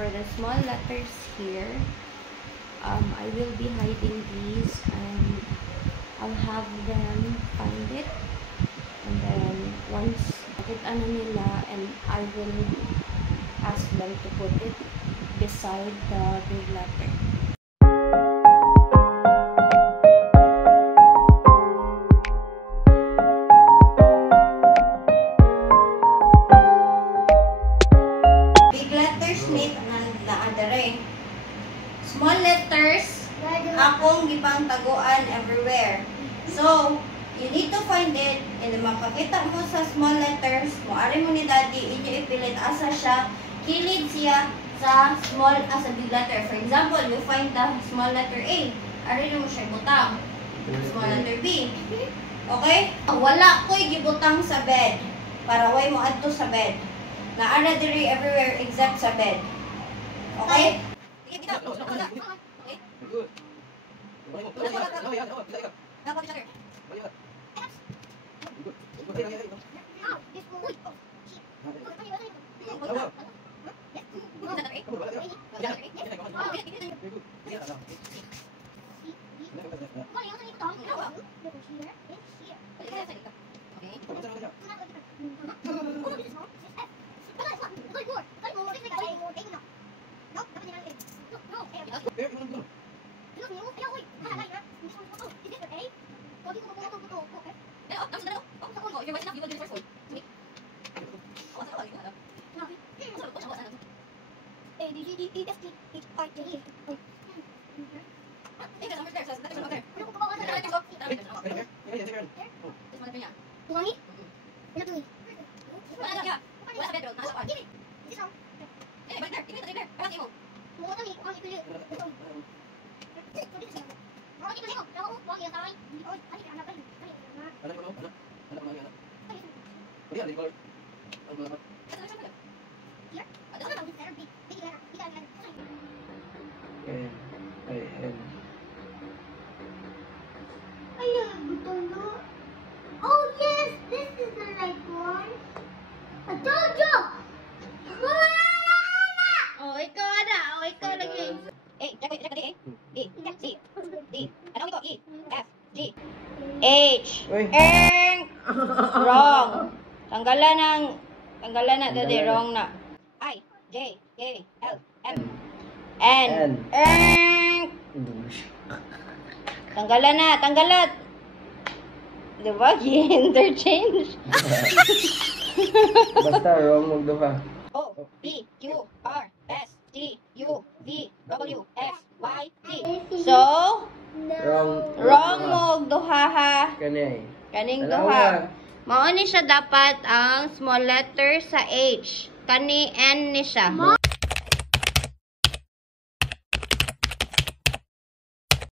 for the small letters here, I will be hiding these and I'll have them find it. And then once nakita na nila, and I will ask them to put it beside the big letter. Big letters need naadare. Small letters akong gipang taguan everywhere. So, you need to find it, and makakita mo sa small letters, muari mo ni daddy, inyo ipilit asa siya, kilid siya sa small, sa big letter. For example, you find the small letter A, ari mo siya butang. Small letter B. Okay? Wala ko'y gibutang sa bed, para way mo adto sa bed. Naara diri everywhere except sa bed. Okay? Oh yes, this is the right one. I told you. Oh, ikaw na. Oh, ikaw lagi. A, check it. A, C, D. Ano ito? E, F, G, H. Wrong. Tanggalan na dali, wrong na. I, J, K, L, M, N. Tanggalan. Diba? Interchange. Basta wrong magduha. O, P, Q, R, S, T, U, V, W, X, Y, Z. So, wrong mo duha ha. Kaning duha. Mao ni siya dapat ang small letter sa H. Kani N ni siya.